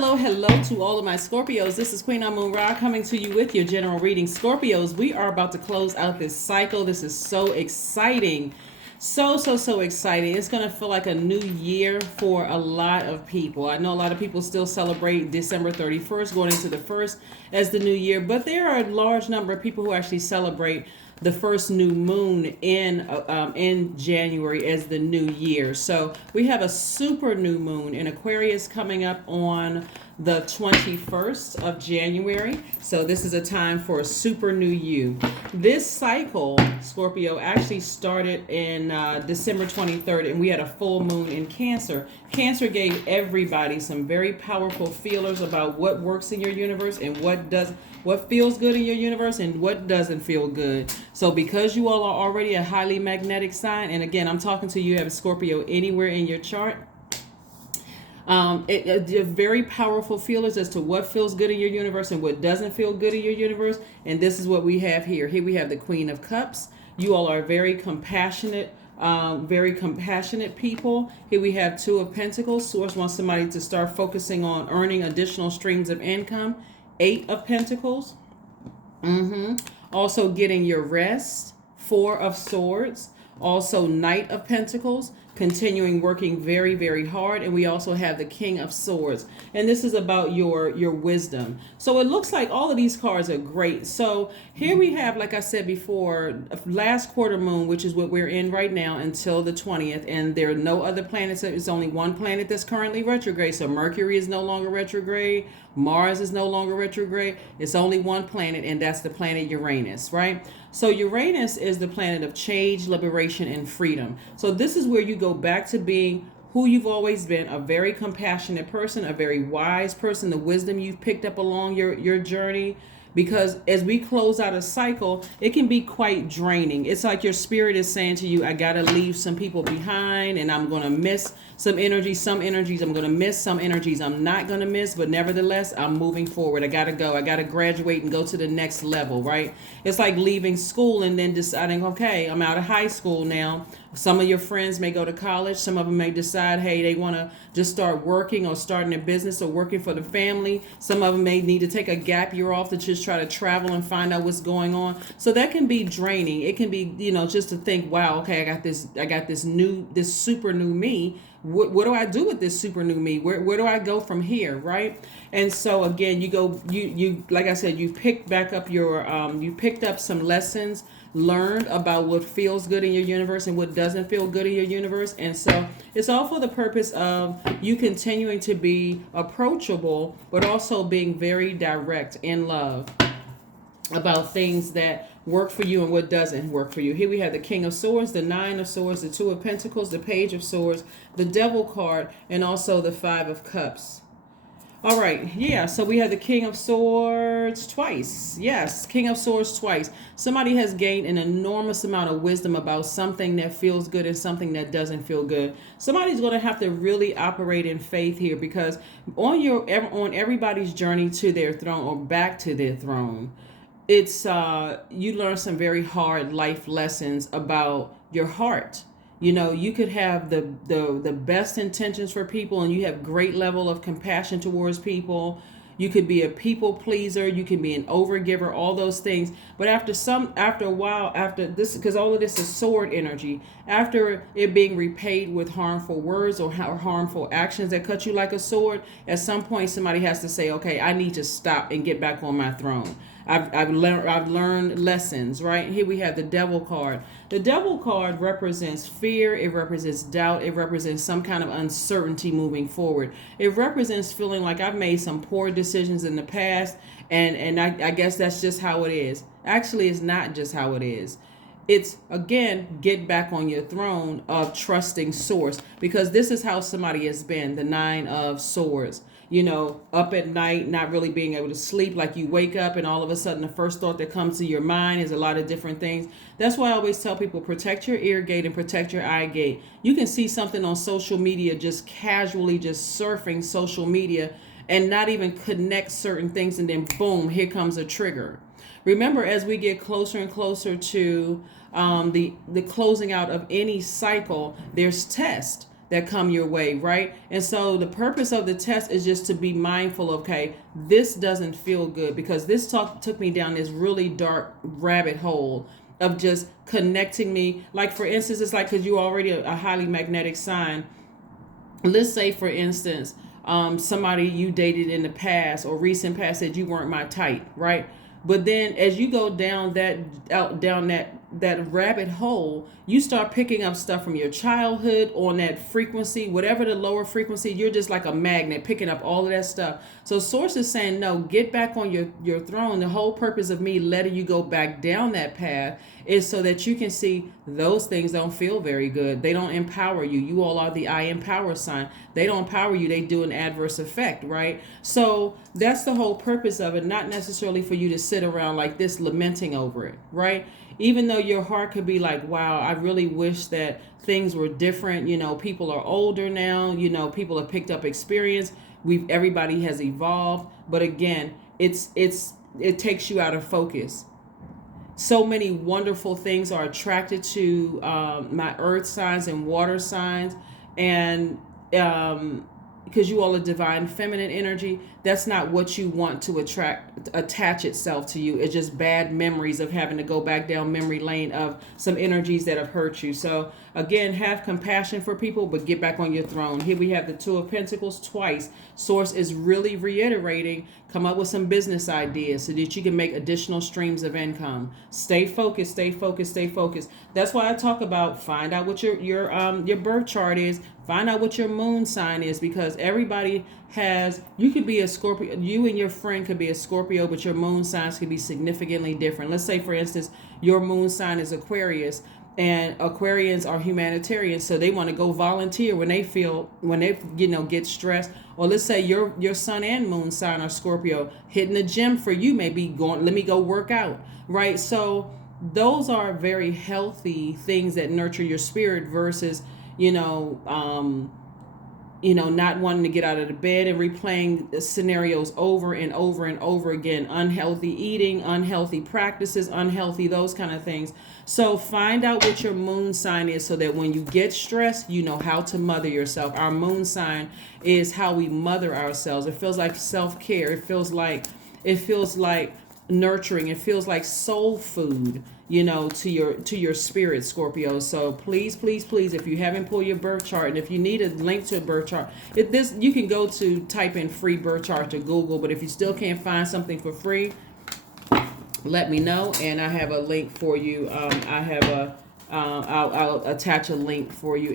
Hello to all of my Scorpios. This is Queen Amun Ra coming to you with your general reading. Scorpios, we are about to close out this cycle. This is so exciting. So exciting. It's going to feel like a new year for a lot of people. I know a lot of people still celebrate December 31st, going into the 1st as the new year, but there are a large number of people who actually celebrate the first new moon in January as the new year. So we have a super new moon in Aquarius coming up on the 21st of January. So this is a time for a super new you. This cycle, Scorpio, actually started in December 23rd, and we had a full moon in Cancer. Cancer gave everybody some very powerful feelers about what works in your universe and what feels good in your universe and what doesn't feel good. So because you all are already a highly magnetic sign, and again, I'm talking to you have a Scorpio anywhere in your chart, they're very powerful feelers as to what feels good in your universe and what doesn't feel good in your universe. And this is what we have here. Here we have the Queen of Cups. You all are very compassionate people. Here we have Two of Pentacles. Source wants somebody to start focusing on earning additional streams of income. Eight of Pentacles. Also getting your rest. Four of Swords. Also Knight of Pentacles. Continuing working very, very hard. And we also have the King of Swords. And this is about your wisdom. So it looks like all of these cards are great. So here we have, like I said before, last quarter moon, which is what we're in right now until the 20th. And there are no other planets. It's only one planet that's currently retrograde. So Mercury is no longer retrograde. Mars is no longer retrograde. It's only one planet, and that's the planet Uranus, right? So Uranus is the planet of change, liberation, and freedom. So this is where you go back to being who you've always been, a very compassionate person, a very wise person, the wisdom you've picked up along your journey. Because as we close out a cycle, it can be quite draining. It's like your spirit is saying to you, I got to leave some people behind, and I'm going to miss some energies. Some energies I'm going to miss, some energies I'm not going to miss, but nevertheless, I'm moving forward. I got to go. I got to graduate and go to the next level, right? It's like leaving school and then deciding, okay, I'm out of high school now. Some of your friends may go to college. Some of them may decide, hey, they want to just start working or starting a business or working for the family. Some of them may need to take a gap year off to just try to travel and find out what's going on. So that can be draining. It can be, just to think, wow, okay, I got this super new me. What do I do with this super new me? Where do I go from here, right? And so again, you like I said, you picked up some lessons learned about what feels good in your universe and what doesn't feel good in your universe. And so it's all for the purpose of you continuing to be approachable, but also being very direct in love about things that work for you and what doesn't work for you. Here we have the King of Swords, the Nine of Swords, the Two of Pentacles, the Page of Swords, the Devil card, and also the Five of Cups. All right, yeah, so we have the King of Swords twice. Yes, King of Swords twice. Somebody has gained an enormous amount of wisdom about something that feels good and something that doesn't feel good. Somebody's going to have to really operate in faith here, because on everybody's journey to their throne or back to their throne, it's you learn some very hard life lessons about your heart. You could have the best intentions for people, and you have great level of compassion towards people. You could be a people pleaser. You can be an overgiver, all those things. But after a while, after this, because all of this is sword energy, after it being repaid with harmful words or harmful actions that cut you like a sword, at some point somebody has to say, okay, I need to stop and get back on my throne. I've learned lessons, right? Here we have the Devil card. The Devil card represents fear. It represents doubt. It represents some kind of uncertainty moving forward. It represents feeling like I've made some poor decisions in the past, and I guess that's just how it is. Actually, it's not just how it is. It's, again, get back on your throne of trusting source, because this is how somebody has been, the Nine of Swords. Up at night, not really being able to sleep, like you wake up and all of a sudden the first thought that comes to your mind is a lot of different things. That's why I always tell people, protect your ear gate and protect your eye gate. You can see something on social media, just casually just surfing social media and not even connect certain things, and then boom, here comes a trigger. Remember, as we get closer and closer to the closing out of any cycle, there's test. that come your way, right? And so the purpose of the test is just to be mindful, okay, this doesn't feel good, because this took me down this really dark rabbit hole of just connecting me. Like, for instance, it's like, because you're already a highly magnetic sign. Let's say, for instance, somebody you dated in the past or recent past said you weren't my type, right? But then as you go down that rabbit hole, you start picking up stuff from your childhood on that frequency, whatever the lower frequency. You're just like a magnet picking up all of that stuff. So source is saying, no, get back on your throne. The whole purpose of me letting you go back down that path is so that you can see those things don't feel very good. They don't empower you. You all are the I empower sign. They don't empower you. They do an adverse effect, right? So that's the whole purpose of it, not necessarily for you to sit around like this lamenting over it, right? Even though your heart could be like, wow, I really wish that things were different. You know, people are older now. You know, people have picked up experience. Everybody has evolved. But again, it takes you out of focus. So many wonderful things are attracted to my earth signs and water signs. And because you all are divine feminine energy, that's not what you want to attach itself to you. It's just bad memories of having to go back down memory lane of some energies that have hurt you. So again, have compassion for people, but get back on your throne. Here we have the Two of Pentacles twice. Source is really reiterating, come up with some business ideas so that you can make additional streams of income. Stay focused, stay focused, stay focused. That's why I talk about find out what your birth chart is. Find out what your moon sign is, because everybody has, you could be a Scorpio, you and your friend could be a Scorpio, but your moon signs could be significantly different. Let's say, for instance, your moon sign is Aquarius, and Aquarians are humanitarians, so they want to go volunteer when they get stressed. Or let's say your sun and moon sign are Scorpio. Hitting the gym for you may be going, let me go work out, right? So those are very healthy things that nurture your spirit versus not wanting to get out of the bed and replaying the scenarios over and over and over again. Unhealthy eating, unhealthy practices, those kind of things. So find out what your moon sign is so that when you get stressed, you know how to mother yourself. Our moon sign is how we mother ourselves. It feels like self-care. It feels like nurturing. It feels like soul food, to your spirit, Scorpio. So please, if you haven't pulled your birth chart, and if you need a link to a birth chart, you can go to type in free birth chart to Google. But if you still can't find something for free, let me know, and I have a link for you. I'll attach a link for you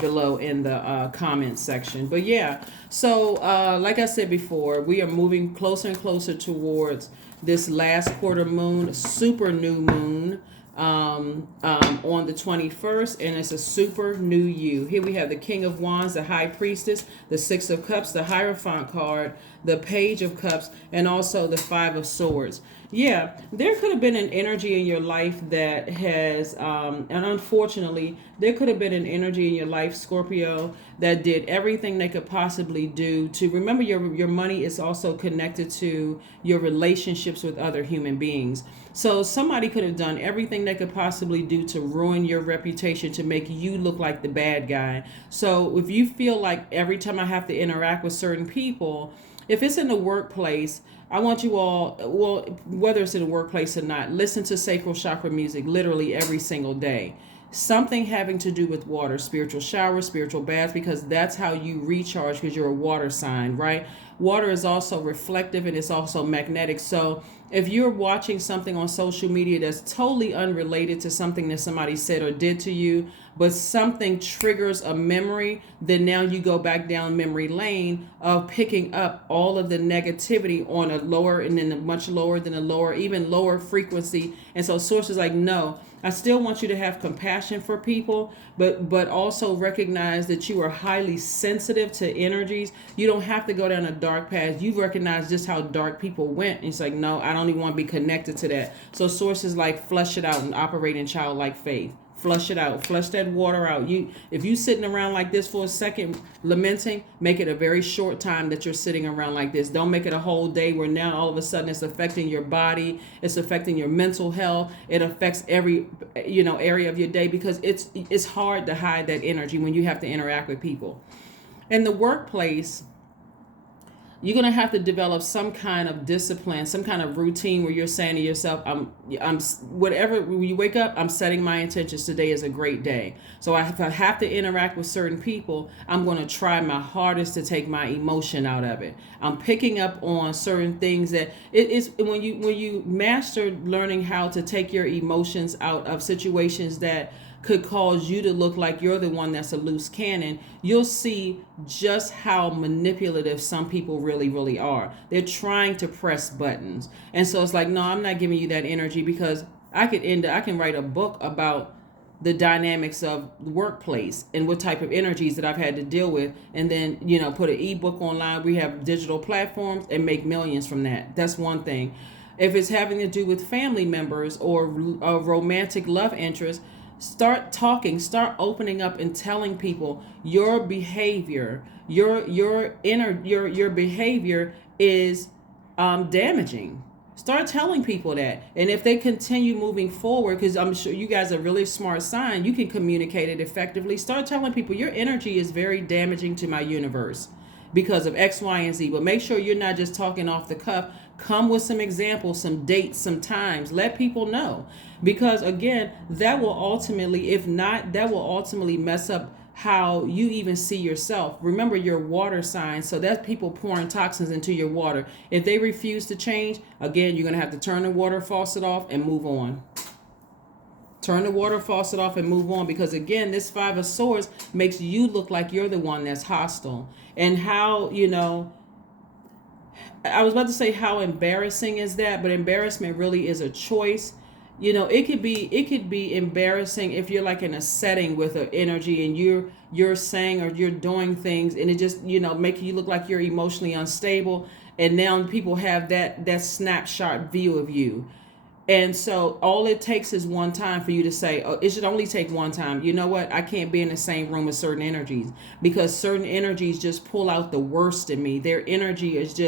below in the comment section. But yeah, so like I said before, we are moving closer and closer towards this last quarter moon, super new moon, on the 21st, and it's a super new you. Here we have the King of Wands, the High Priestess, the Six of Cups, the Hierophant card, the Page of Cups, and also the Five of Swords. Yeah, there could have been an energy in your life that has, and unfortunately, there could have been an energy in your life, Scorpio, that did everything they could possibly do to, remember, your money is also connected to your relationships with other human beings. So somebody could have done everything they could possibly do to ruin your reputation, to make you look like the bad guy. So if you feel like every time I have to interact with certain people, if it's in the workplace, I want you all, well, whether it's in the workplace or not, listen to sacral chakra music literally every single day. Something having to do with water, spiritual showers, spiritual baths, because that's how you recharge, because you're a water sign, right? Water is also reflective and it's also magnetic. So if you're watching something on social media that's totally unrelated to something that somebody said or did to you, but something triggers a memory, then now you go back down memory lane of picking up all of the negativity on a lower and then a much lower than a lower, even lower frequency. And so sources like, no, I still want you to have compassion for people, but also recognize that you are highly sensitive to energies. You don't have to go down a dark path. You recognize just how dark people went. And it's like, no, I don't even want to be connected to that. So sources like flush it out and operate in childlike faith. flush it out, flush that water out. If you sitting around like this for a second lamenting, make it a very short time that you're sitting around like this. Don't make it a whole day where now all of a sudden it's affecting your body, it's affecting your mental health, it affects every area of your day, because it's hard to hide that energy when you have to interact with people. In the workplace, you're going to have to develop some kind of discipline, some kind of routine where you're saying to yourself, I'm whatever, when you wake up, I'm setting my intentions. Today is a great day. So if I have to interact with certain people, I'm going to try my hardest to take my emotion out of it. I'm picking up on certain things that it is when you master learning how to take your emotions out of situations that could cause you to look like you're the one that's a loose cannon, you'll see just how manipulative some people really, really are. They're trying to press buttons. And so it's like, no, I'm not giving you that energy, because I can write a book about the dynamics of the workplace and what type of energies that I've had to deal with, and then put an ebook online. We have digital platforms and make millions from that. That's one thing. If it's having to do with family members or a romantic love interest, start talking, start opening up and telling people your behavior, your behavior is damaging. Start telling people that. And if they continue moving forward, because I'm sure you guys are really smart sign, you can communicate it effectively. Start telling people your energy is very damaging to my universe because of X, Y, and Z. But make sure you're not just talking off the cuff. Come with some examples, some dates, some times. Let people know. Because again, that will ultimately mess up how you even see yourself. Remember, you're water sign, so that's people pouring toxins into your water. If they refuse to change, again, you're going to have to turn the water faucet off and move on. Turn the water faucet off and move on, because again, this Five of Swords makes you look like you're the one that's hostile. And how, I was about to say how embarrassing is that, but embarrassment really is a choice. It could be embarrassing if you're like in a setting with an energy and you're saying or you're doing things and it just, making you look like you're emotionally unstable. And now people have that snapshot view of you. And so all it takes is one time for you to say, oh, it should only take one time. You know what? I can't be in the same room with certain energies, because certain energies just pull out the worst in me. Their energy is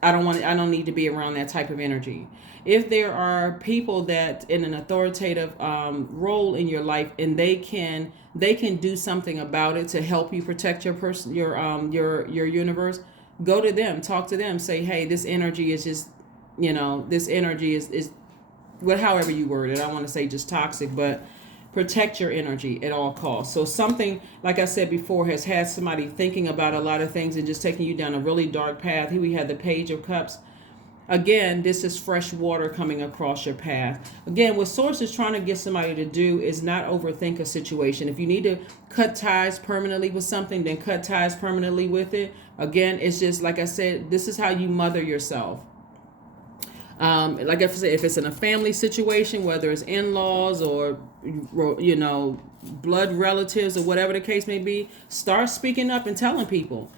I don't need to be around that type of energy. If there are people that in an authoritative role in your life and they can do something about it to help you protect your universe, go to them, talk to them, say, hey, this energy is just, this energy is however you word it. I don't want to say just toxic, but protect your energy at all costs. So something, like I said before, has had somebody thinking about a lot of things and just taking you down a really dark path. Here we had the Page of Cups. Again, this is fresh water coming across your path. Again, what Source is trying to get somebody to do is not overthink a situation. If you need to cut ties permanently with something, then cut ties permanently with it. Again, it's just, like I said, this is how you mother yourself. Like I said, if it's in a family situation, whether it's in-laws or, blood relatives or whatever the case may be, start speaking up and telling people.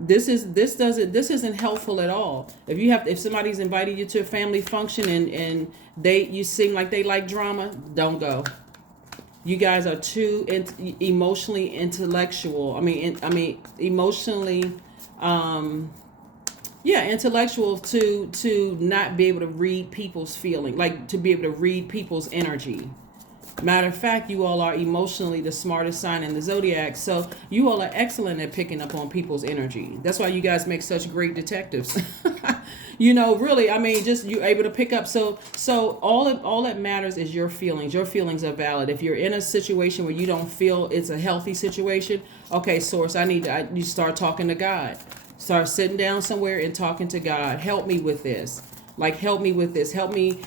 This isn't helpful at all. If somebody's invited you to a family function and you seem like they like drama, don't go. You guys are too emotionally intellectual. Emotionally, intellectual to not be able to read people's feeling, like to be able to read people's energy. Matter of fact, you all are emotionally the smartest sign in the Zodiac, so you all are excellent at picking up on people's energy. That's why you guys make such great detectives. Really, just you're able to pick up. So all that matters is your feelings. Your feelings are valid. If you're in a situation where you don't feel it's a healthy situation, okay, Source, you start talking to God. Start sitting down somewhere and talking to God. Help me with this. Help me with this. Help me,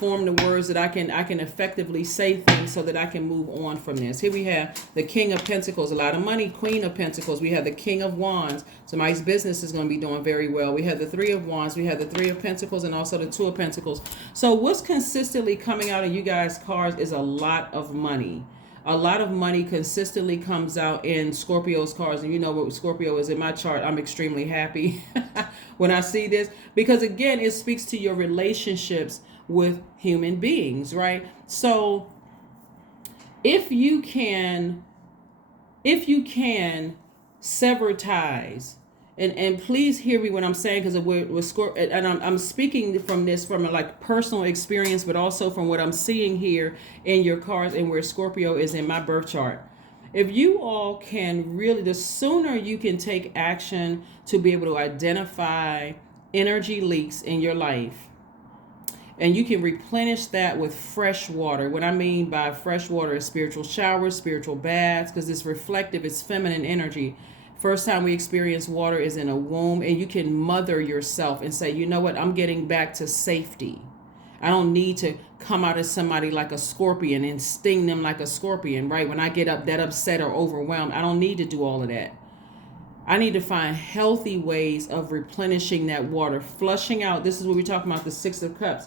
form the words that I can effectively say things so that I can move on from this. Here we have the King of Pentacles, a lot of money, Queen of Pentacles. We have the King of Wands. Somebody's business is going to be doing very well. We have the Three of Wands. We have the Three of Pentacles and also the Two of Pentacles. So what's consistently coming out of you guys' cards is a lot of money. A lot of money consistently comes out in Scorpio's cards. And you know what Scorpio is in my chart. I'm extremely happy. when I see this, because again, it speaks to your relationships with human beings, right? So if you can sever ties, and please hear me when I'm saying, because we're Scorpio, and I'm speaking from this from a like personal experience, but also from what I'm seeing here in your cards and where Scorpio is in my birth chart. If you all can really, the sooner you can take action to be able to identify energy leaks in your life, and you can replenish that with fresh water. What I mean by fresh water is spiritual showers, spiritual baths, because it's reflective, it's feminine energy. First time we experience water is in a womb, and you can mother yourself and say, you know what, I'm getting back to safety. I don't need to come out as somebody like a scorpion and sting them like a scorpion, right? When I get up that upset or overwhelmed, I don't need to do all of that. I need to find healthy ways of replenishing that water, flushing out. This is what we're talking about, the Six of Cups.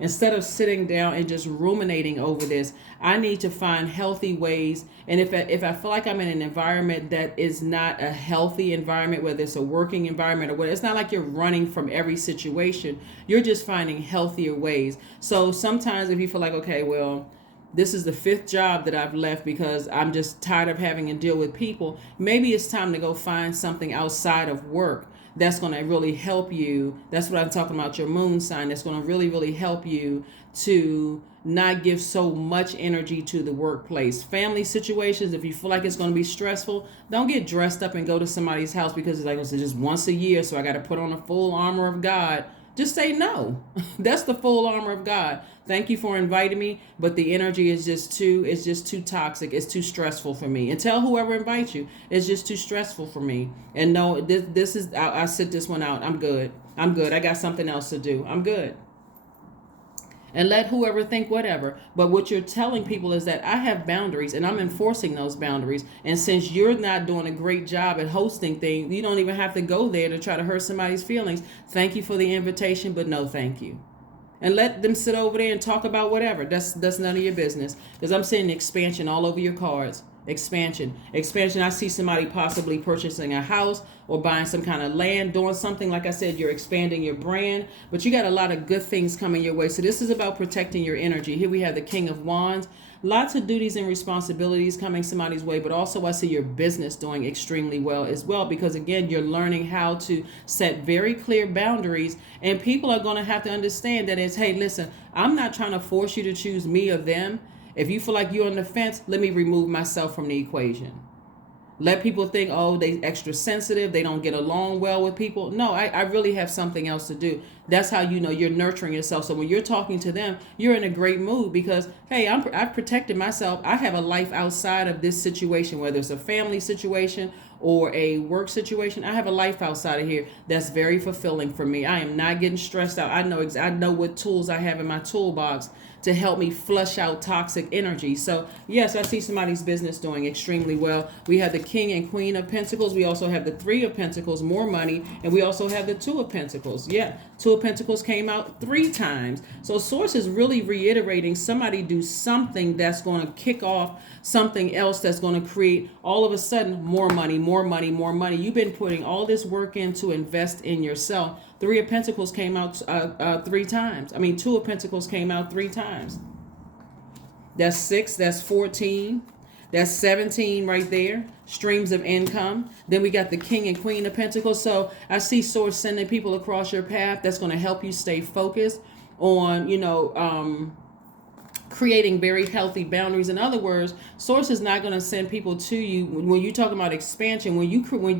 Instead of sitting down and just ruminating over this, I need to find healthy ways. And if I feel like I'm in an environment that is not a healthy environment, whether it's a working environment or whatever, it's not like you're running from every situation. You're just finding healthier ways. So sometimes if you feel like, okay, well, this is the 5th job that I've left because I'm just tired of having to deal with people, maybe it's time to go find something outside of work that's going to really help you. That's what I'm talking about, your moon sign. That's going to really, really help you to not give so much energy to the workplace. Family situations, if you feel like it's going to be stressful, don't get dressed up and go to somebody's house because it's like, it's just once a year, so I got to put on the full armor of God. Just say no. That's the full armor of God. Thank you for inviting me, but the energy is just too toxic. It's too stressful for me. And tell whoever invites you, it's just too stressful for me. And no, this is, I sit this one out. I'm good. I got something else to do. I'm good. And let whoever think whatever. But what you're telling people is that I have boundaries and I'm enforcing those boundaries. And since you're not doing a great job at hosting things, you don't even have to go there to try to hurt somebody's feelings. Thank you for the invitation, but no thank you. And let them sit over there and talk about whatever. That's none of your business. Because I'm seeing expansion all over your cards. Expansion. I see somebody possibly purchasing a house or buying some kind of land, doing something. Like I said, you're expanding your brand, but you got a lot of good things coming your way. So this is about protecting your energy. Here we have the King of Wands. Lots of duties and responsibilities coming somebody's way, but also I see your business doing extremely well as well, because again, you're learning how to set very clear boundaries, and people are going to have to understand that it's, hey, listen, I'm not trying to force you to choose me or them. If you feel like you're on the fence, let me remove myself from the equation. Let people think, oh, they extra sensitive, they don't get along well with people. No, I really have something else to do. That's how you know you're nurturing yourself. So when you're talking to them, you're in a great mood because, hey, I've protected myself. I have a life outside of this situation, whether it's a family situation or a work situation. I have a life outside of here that's very fulfilling for me. I am not getting stressed out. I know what tools I have in my toolbox to help me flush out toxic energy. So yes, I see somebody's business doing extremely well. We have the King and Queen of Pentacles. We also have the Three of Pentacles, more money. And we also have the Two of Pentacles. Yeah, Two of Pentacles came out 3 times. So Source is really reiterating somebody do something that's going to kick off something else that's going to create all of a sudden more money, more money, more money. You've been putting all this work in to invest in yourself. Three of Pentacles came out 3 times. I mean, Two of Pentacles came out 3 times. That's 6. That's 14. That's 17 right there. Streams of income. Then we got the King and Queen of Pentacles. So I see Source sending people across your path that's going to help you stay focused on, creating very healthy boundaries. In other words, Source is not going to send people to you when you're talking about expansion. When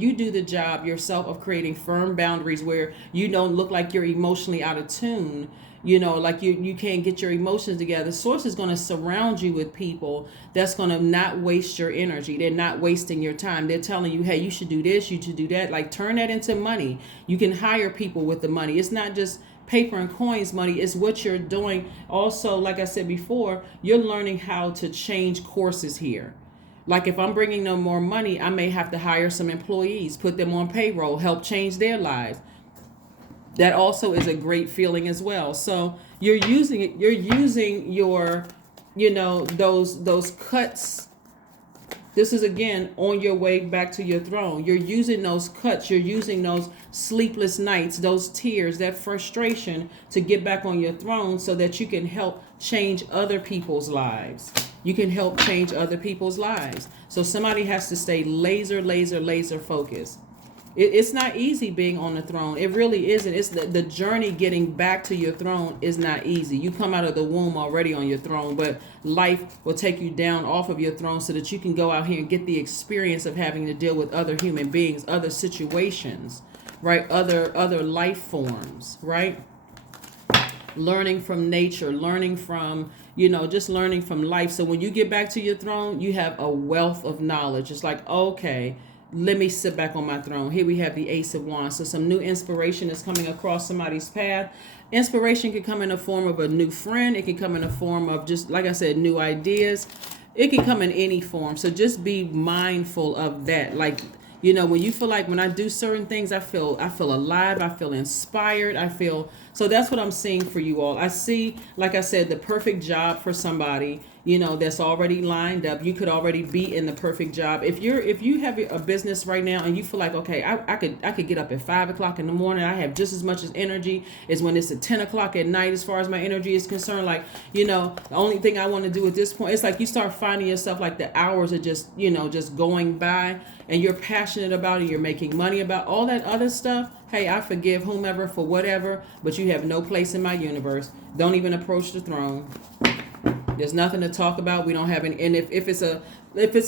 you do the job yourself of creating firm boundaries where you don't look like you're emotionally out of tune, like you can't get your emotions together. Source is going to surround you with people that's going to not waste your energy. They're not wasting your time. They're telling you, hey, you should do this, you should do that. Like, turn that into money. You can hire people with the money. It's not just paper and coins money. Is what you're doing. Also, like I said before, you're learning how to change courses here. Like, if I'm bringing them more money, I may have to hire some employees, put them on payroll, help change their lives. That also is a great feeling as well. So you're using your those cuts This is again on your way back to your throne. You're using those cuts, you're using those sleepless nights, those tears, that frustration to get back on your throne so that you can help change other people's lives. You can help change other people's lives. So somebody has to stay laser focused. It's not easy being on the throne. It really isn't. It's the journey getting back to your throne is not easy. You come out of the womb already on your throne, but life will take you down off of your throne so that you can go out here and get the experience of having to deal with other human beings, other situations, right? Other life forms, right? Learning from nature, learning from, just learning from life. So when you get back to your throne, you have a wealth of knowledge. It's like, okay, let me sit back on my throne. Here we have the Ace of Wands. So some new inspiration is coming across somebody's path. Inspiration can come in the form of a new friend. It can come in the form of, just like I said, new ideas. It can come in any form. So just be mindful of that. Like, when you feel like, when I do certain things, I feel alive. I feel inspired. So that's what I'm seeing for you all. I see, like I said, the perfect job for somebody, that's already lined up. You could already be in the perfect job. If you have a business right now and you feel like, okay, I could get up at 5:00 in the morning. I have just as much as energy as when it's at 10:00 at night, as far as my energy is concerned. Like, the only thing I want to do at this point, it's like you start finding yourself like the hours are just, just going by, and you're passionate about it. You're making money about all that other stuff. Hey, I forgive whomever for whatever, but you have no place in my universe. Don't even approach the throne. There's nothing to talk about. We don't have any. And if it's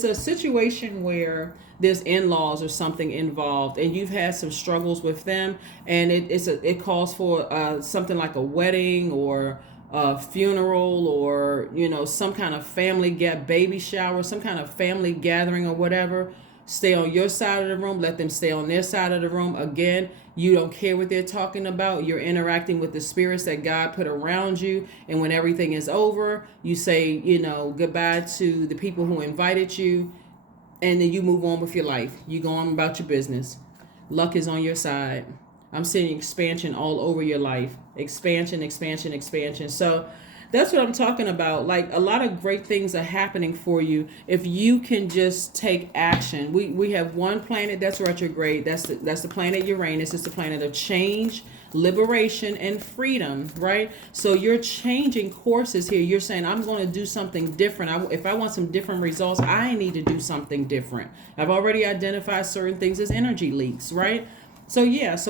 a situation where there's in-laws or something involved, and you've had some struggles with them, and it calls for something like a wedding or a funeral, or some kind of baby shower, some kind of family gathering or whatever. Stay on your side of the room. Let them stay on their side of the room. Again, you don't care what they're talking about. You're interacting with the spirits that God put around you. And when everything is over, you say, goodbye to the people who invited you. And then you move on with your life. You go on about your business. Luck is on your side. I'm seeing expansion all over your life. Expansion. So that's what I'm talking about. Like, a lot of great things are happening for you if you can just take action. We have one planet that's retrograde. That's the planet Uranus. It's the planet of change, liberation, and freedom, right? So you're changing courses here. You're saying, I'm going to do something different. If I want some different results, I need to do something different. I've already identified certain things as energy leaks, right? So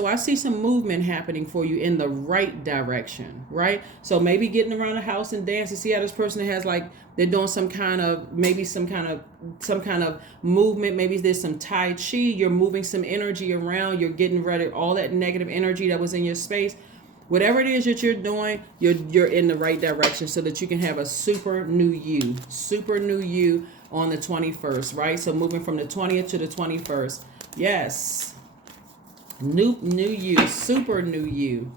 I see some movement happening for you in the right direction, right? So maybe getting around the house and dancing. See how this person has, like, they're doing some kind of movement. Maybe there's some Tai Chi. You're moving some energy around. You're getting rid of all that negative energy that was in your space. Whatever it is that you're doing, you're in the right direction so that you can have a super new you on the 21st, right? So moving from the 20th to the 21st. Yes. New you, super new you.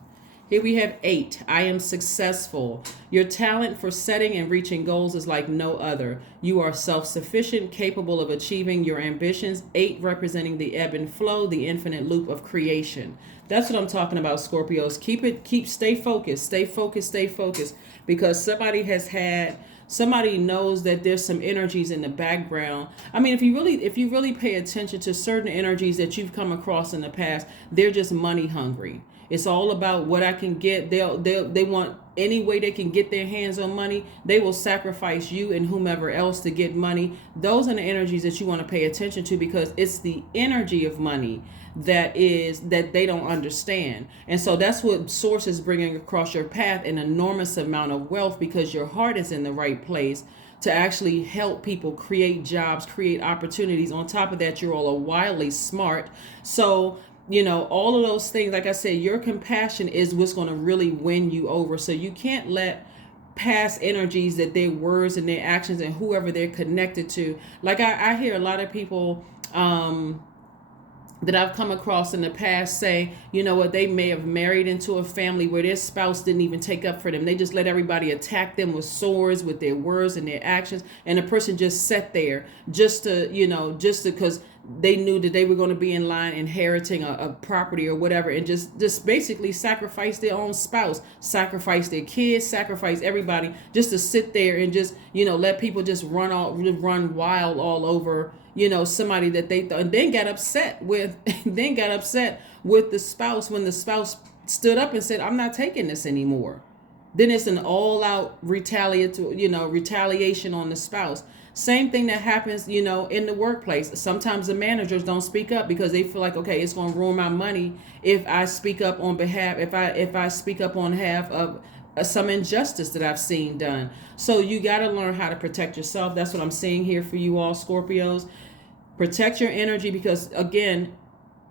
Here we have 8. I am successful. Your talent for setting and reaching goals is like no other. You are self-sufficient, capable of achieving your ambitions. 8 representing the ebb and flow, the infinite loop of creation. That's what I'm talking about, Scorpios. Stay focused, because somebody knows that there's some energies in the background. I mean, if you really pay attention to certain energies that you've come across in the past, they're just money hungry. It's all about what I can get. They want any way they can get their hands on money. They will sacrifice you and whomever else to get money. Those are the energies that you want to pay attention to, because it's the energy of money that they don't understand. And so that's what Source is bringing across your path, an enormous amount of wealth, because your heart is in the right place to actually help people create jobs, create opportunities. On top of that, you're all wildly smart. So all of those things, like I said, your compassion is what's going to really win you over. So you can't let past energies, that their words and their actions and whoever they're connected to. Like I hear a lot of people that I've come across in the past say, they may have married into a family where their spouse didn't even take up for them. They just let everybody attack them with swords, with their words and their actions. And the person just sat there just because they knew that they were going to be in line inheriting a property or whatever, and just basically sacrifice their own spouse, sacrifice their kids, sacrifice everybody, just to sit there and just, let people just run wild all over, somebody that they thought, and then got upset with then got upset with the spouse when the spouse stood up and said, I'm not taking this anymore. Then it's an all-out retaliation on the spouse. Same thing that happens, in the workplace. Sometimes the managers don't speak up because they feel like, okay, it's going to ruin my money if I speak up on behalf, if I speak up on behalf of some injustice that I've seen done. So you got to learn how to protect yourself. That's what I'm saying here for you all, Scorpios. Protect your energy, because again,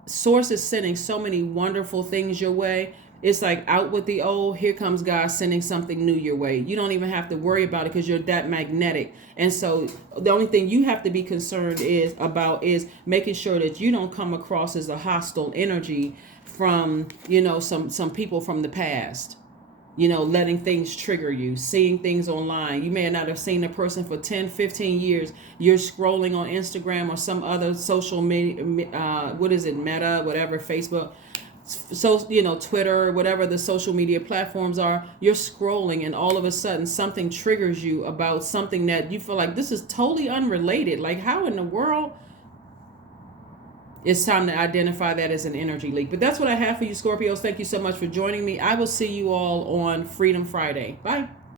Source is sending so many wonderful things your way. It's like, out with the old, here comes God sending something new your way. You don't even have to worry about it because you're that magnetic. And so the only thing you have to be concerned is making sure that you don't come across as a hostile energy from, some people from the past. Letting things trigger you, seeing things online. You may not have seen a person for 10, 15 years. You're scrolling on Instagram or some other social media, Meta, whatever, Facebook. So, Twitter, whatever the social media platforms are, you're scrolling and all of a sudden something triggers you about something that you feel like this is totally unrelated. Like, how in the world? It's time to identify that as an energy leak. But that's what I have for you, Scorpios. Thank you so much for joining me. I will see you all on Freedom Friday. Bye.